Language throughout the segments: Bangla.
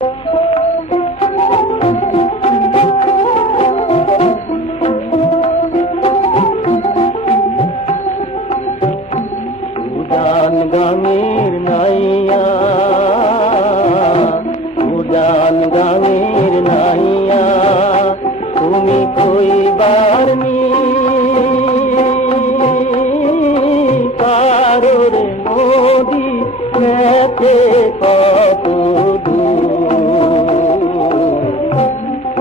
উজান গামের নাইয়া, উজান গামের নাইয়া, তুমি কইবার নি কারোর নদী মেতে কত দূর।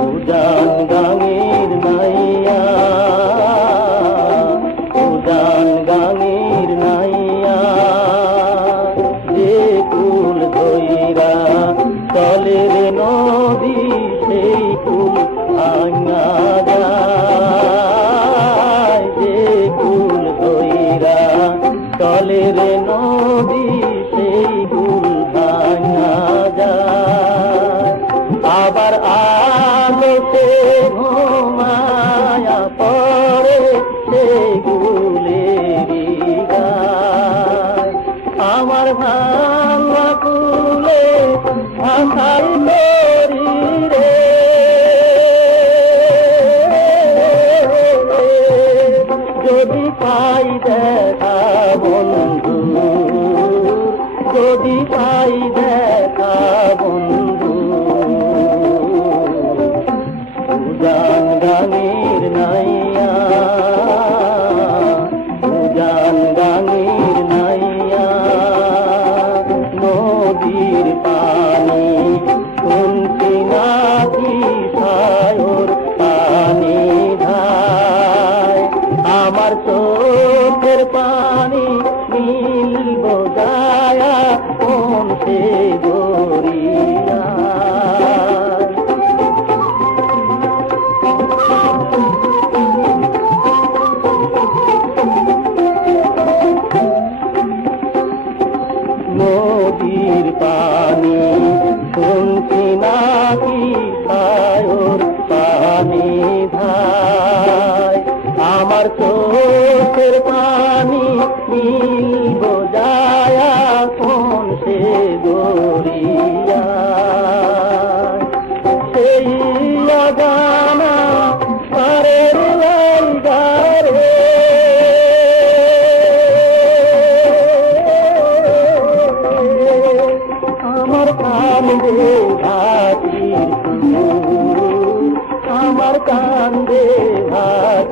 উজান গামের নাইয়া, উজান গামের নাইয়া, যে কুল ধইরা চলে রে নদী সেই কুল ভাঙা যায়। যে কুল ধইরা চলে রে নদী সেই কুল ভাঙা যায়। আবার আলোতে ঘুমায়া পড়ে সেই কুলেরই গায়। আমার ভাঙা কুলে ভাঙাই করি রে, যদি পাই দেখা বন্ধু, যদি পাই দেখা বন্ধু। উজান গামের নাইয়া, উজান গামের নাইয়া, নদীর পানি শুনছি নাকি সায়র পানি ধায়। আমার চোখের পানি মিলব যায়া কোন সে গরিয়া। নদীর পানি শুনছি নাকি সায়র পানি ধায়। আমার চোখের পানি মিলব যায়া কোন সে গরিয়া। সেই অজানা পারের লাইগারে, আমার কান্দে ঘাটির ফুল, আমার কান্দে ঘাট